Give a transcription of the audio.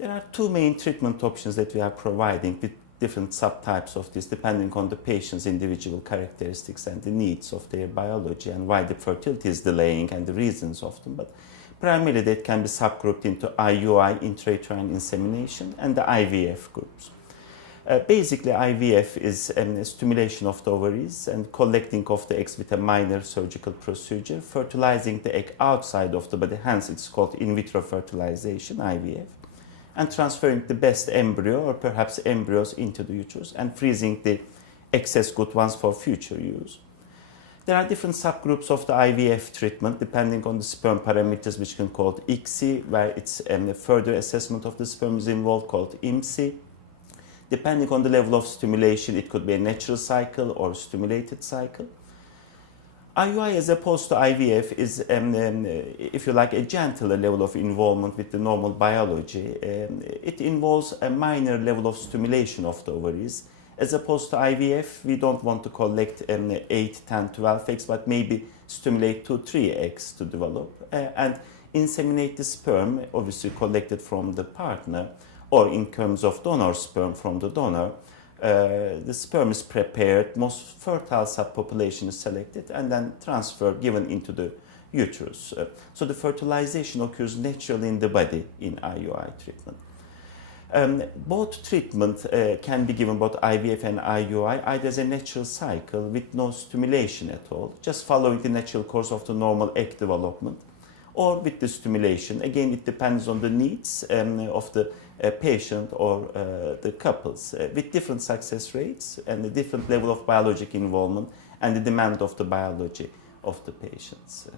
There are two main treatment options that we are providing with different subtypes of this, depending on the patient's individual characteristics and the needs of their biology and why the fertility is delaying and the reasons of them. But primarily that can be subgrouped into IUI, intrauterine insemination, and the IVF groups. Basically, IVF is a stimulation of the ovaries and collecting of the eggs with a minor surgical procedure, fertilizing the egg outside of the body, hence it's called in vitro fertilization, IVF, and transferring the best embryo or perhaps embryos into the uterus and freezing the excess good ones for future use. There are different subgroups of the IVF treatment depending on the sperm parameters, which can be called ICSI, where it's a further assessment of the sperm is involved, called IMSI. Depending on the level of stimulation, it could be a natural cycle or stimulated cycle. IUI, as opposed to IVF, is, if you like, a gentler level of involvement with the normal biology. It involves a minor level of stimulation of the ovaries. As opposed to IVF, we don't want to collect 8, 10, 12 eggs, but maybe stimulate 2, 3 eggs to develop and inseminate the sperm, obviously collected from the partner, or in terms of donor sperm from the donor. The sperm is prepared, most fertile subpopulation is selected, and then given into the uterus. So the fertilization occurs naturally in the body in IUI treatment. Both treatment can be given, both IVF and IUI, either as a natural cycle with no stimulation at all, just following the natural course of the normal egg development, or with the stimulation. Again, it depends on the needs of the patient or the couples, with different success rates and a different level of biologic involvement and the demand of the biology of the patients.